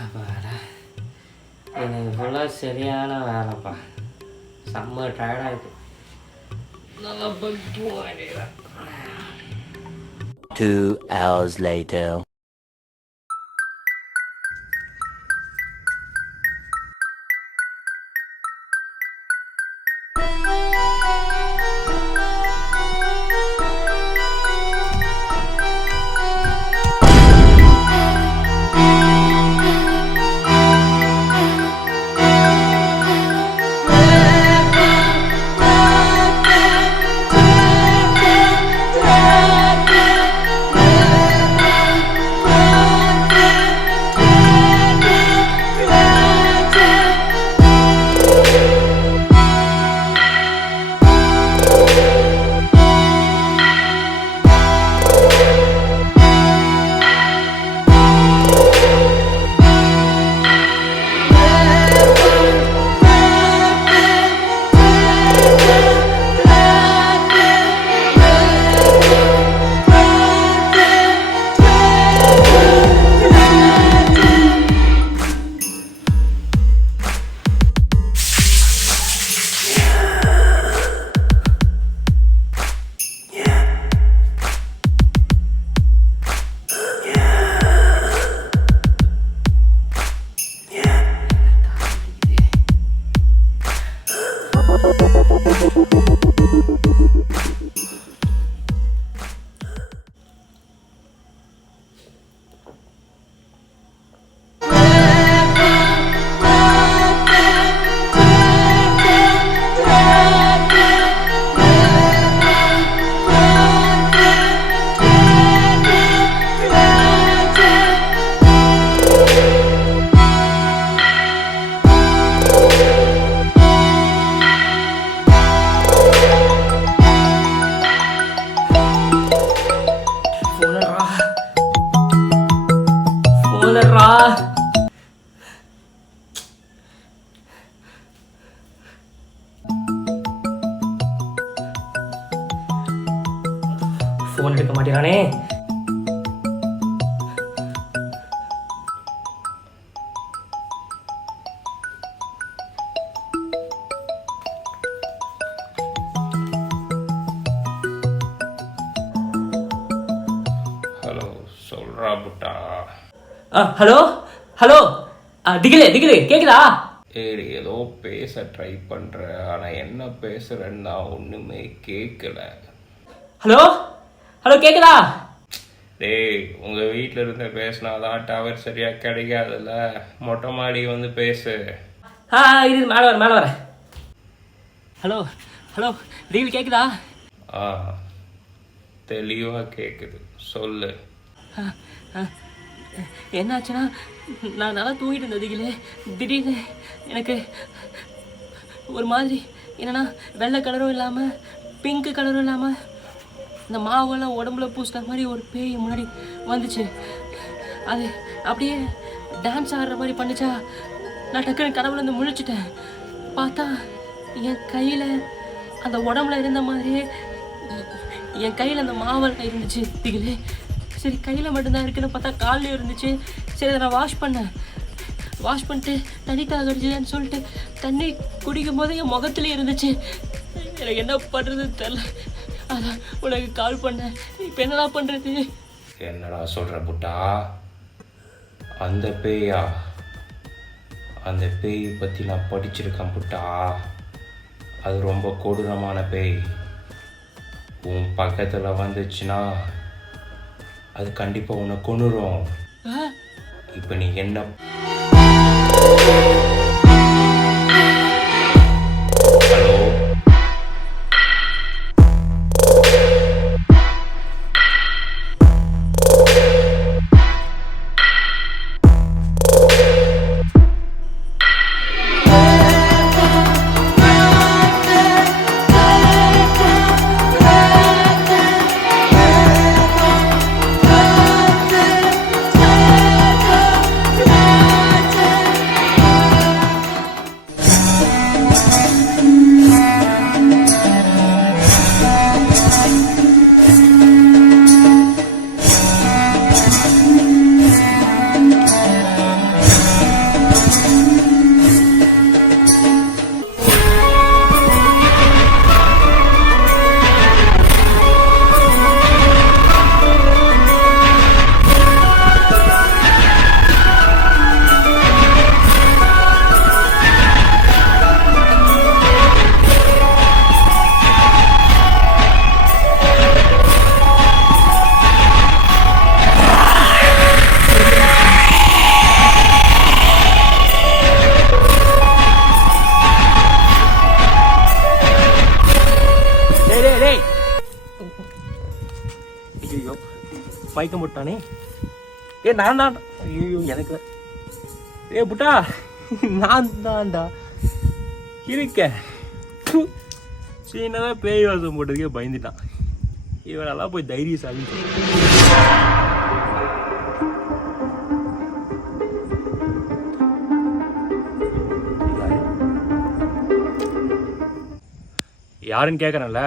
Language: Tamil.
அப்பாடா, எனக்கு ஃபுல்லாக சரியான வேலைப்பா. செம்ம டயர்டாக இருக்குது. நல்லா பட்டு வேண்டியதான். 2 hours later. ஃபோன் எடுக்க மாட்டேறானே. ஹலோ, சொல்றா புட்டா. ஹலோ ஹலோ, திகிலே திகிலே கேக்குதா? ஏடி, ஏதோ பேச ட்ரை பண்ற, ஆனா என்ன பேசுறேன்னு நான் ஒண்ணுமே கேட்கல. ஹலோ ஹலோ கேக்குதா? டேய், உங்க வீட்டில் இருந்து பேசினாதான் டவர் சரியா கிடைக்காதுல்ல. மொட்டை மாடி வந்து பேசு. இது மேலே வர மேலே வர. ஹலோ ஹலோ, திகில் கேக்குதா? ஆ, தெளிவா கேக்குது, சொல்லு. என்னாச்சுன்னா, நான் நல்லா தூங்கிட்டு இருந்தேன் திகிலே. திடீர்னு எனக்கு ஒரு மாதிரி என்னன்னா, வெள்ளை கலரும் இல்லாமல் பிங்க் கலரும் இல்லாமல் இந்த மாவெல்லாம் உடம்புல பூசின மாதிரி ஒரு பேய் முன்னாடி வந்துச்சு. அது அப்படியே டான்ஸ் ஆடுற மாதிரி பண்ணிச்சா. நான் டக்குன்னு கனவுலேருந்து முழிச்சிட்டேன். பார்த்தா என் கையில் அந்த உடம்புல இருந்த மாதிரியே என் கையில் அந்த மாவெல்லாம் இருந்துச்சு திகிலே. சரி, கையில் மட்டும்தான் இருக்குன்னு பார்த்தா காலையும் இருந்துச்சு. சரி, அதை நான் வாஷ் பண்ணிட்டு தண்ணி கடிச்சதுன்னு சொல்லிட்டு தண்ணி குடிக்கும் போது என் முகத்துலேயே இருந்துச்சு. எனக்கு என்ன பண்ணுறதுன்னு தெரில. அதான் உனக்கு கால் பண்ணேன். இப்போ என்னடா பண்ணுறது? என்னடா சொல்ற புட்டா? அந்த பேயா? அந்த பேய் பற்றி நான் படிச்சிருக்கேன் புட்டா. அது ரொம்ப கொடூரமான பேய். உன் பக்கத்தில் வந்துச்சுன்னா அது கண்டிப்பாக உன்னை கொன்னுரும். இப்போ நீ என்ன மயக்கம் போட்டானே. நான் தான். ஐயோ எனக்கு புட்டா நான் தான்டா இருக்க. சீனதான் பேய் வாசம் போட்டதுக்கே பயந்துட்டான். இவனெல்லாம் போய் தைரியசாலி. யாருன்னு கேட்கறேன்ல.